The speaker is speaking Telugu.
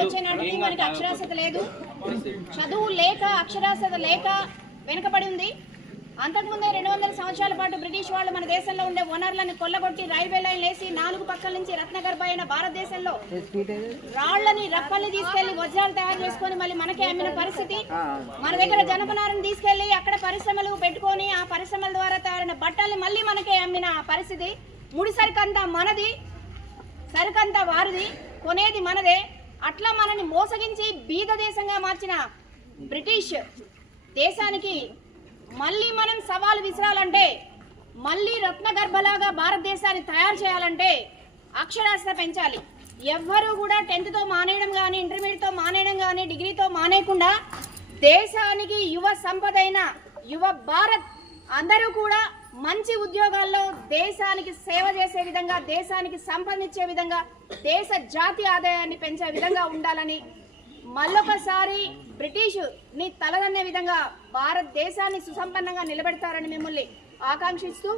వచ్చే మనకి అక్షరాస్యత లేదు. చదువు లేక అక్షరాస్యత లేక వెనుకబడి ఉంది. అంతకుముందే రెండు వందల సంవత్సరాల పాటు బ్రిటిష్ వాళ్ళు మన దేశంలో ఉండే వనరులను కొల్లగొట్టి రైల్వే లైన్ వేసి నాలుగు పక్కల నుంచి రత్నగర్భ అయిన భారతదేశంలో రాళ్ళని రప్పల్ని తీసుకెళ్ళి వజ్రాలు తయారు చేసుకొని మళ్ళీ మనకే అమ్మిన పరిస్థితి. మన దగ్గర జనపనారని తీసుకెళ్ళి అక్కడ పరిశ్రమలు పెట్టుకొని ఆ పరిశ్రమల ద్వారా తయారైన బట్టల్ని మళ్ళీ మనకే అమ్మిన పరిస్థితి. ముడి సరికంతా మనది సరుకంతా వారిది కొనేది మనదే. అట్లా మనని మోసగించి బీద దేశంగా మార్చిన బ్రిటిష్ దేశానికి మళ్ళీ మనం సవాలు విసిరాలంటే మళ్ళీ రత్నగర్భలాగా భారతదేశాన్ని తయారు చేయాలంటే అక్షరాస్యత పెంచాలి. ఎవ్వరూ కూడా టెన్త్తో మానేయడం కానీ ఇంటర్మీడియట్తో మానేయడం కానీ డిగ్రీతో మానేయకుండా దేశానికి యువ సంపదైన యువ భారత్ అందరూ కూడా మంచి ఉద్యోగాల్లో దేశానికి సేవ చేసే విధంగా దేశానికి సంపాదించే విధంగా దేశ జాతి ఆదాయాన్ని పెంచే విధంగా ఉండాలని మళ్ళొకసారి బ్రిటిష్ని తలదన్నే విధంగా భారతదేశాన్ని సుసంపన్నంగా నిలబెడతారని మిమ్మల్ని ఆకాంక్షిస్తూ